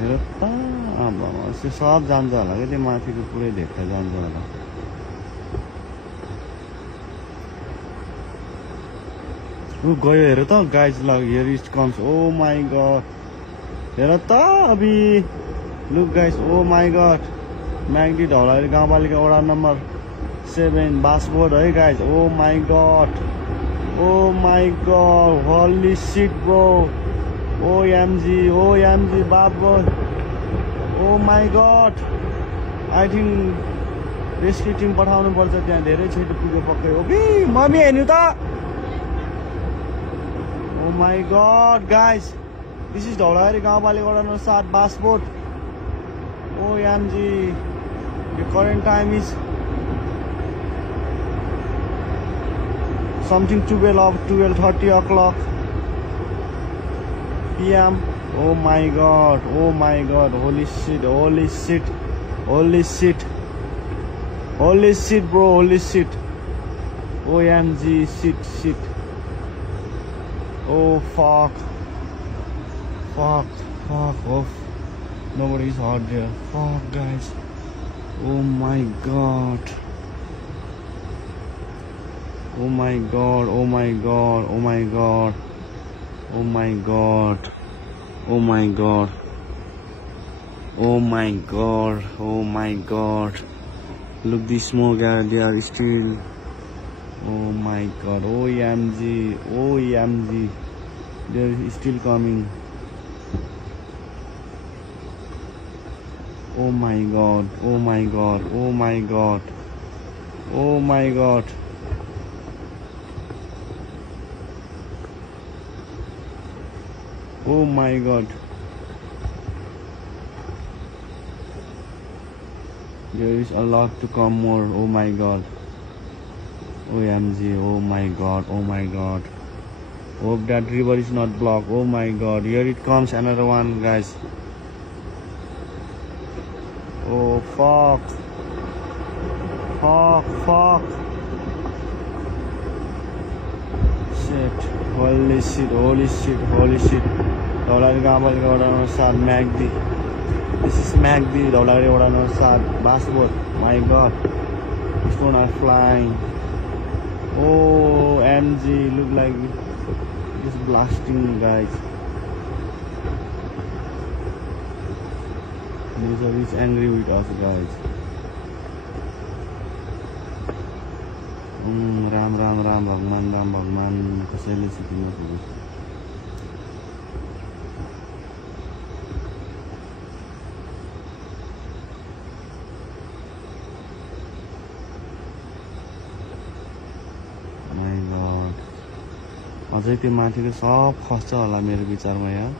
हेर त त्यो सब जान्छ होला कि त्यो माथिको पुरै भेट्टा जान्छ होला ऊ गयो हेर त गाइज ल here it comes oh my god हेर त अबि look guys oh my god Myagdi Dhaulagiri गाउँपालिका वडा नम्बर 7 बासबोर्ड है guys oh my god holy shit bro OMG बाबो oh my god I think rescue team पठाउनु पर्छ त्यहाँ धेरै छिटो पुग्यो पक्कै हो कि मम्मी हेर्नु त oh my god guys this is Dhaulagiri गाउँपालिका वडा नम्बर 7 बासबोर्ड OMG the current time is something 12:30 o'clock PM. Oh my god, holy shit bro, holy shit, OMG, shit, oh fuck off, nobody's out there, fuck guys, oh my god. Oh my god, oh my god, oh my god, oh my god, oh my god, oh my god, oh my god. Look, the smoke, they are still. Oh my god, OMG, they are still coming. Oh my god, oh my god, oh my god, oh my god. Oh my god, there is a lot to come more. Oh my god, OMG, oh my god, oh my god. Hope that river is not blocked. Oh my god, here it comes, another one guys. Oh fuck, shit, holy shit. Dhaulagiri गाउँपालिका वडा number 7 Myagdi. This is Myagdi Dhaulagiri वडा number 7 बासबोर्ड. My god, this one are flying. Oh MG, look like it's blasting guys. Nature is angry with us guys. Ram भगवान कसैले सिक्नु नपुग्यो. अझै त्यो माथिको सब खस्छ होला मेरो विचारमा यार.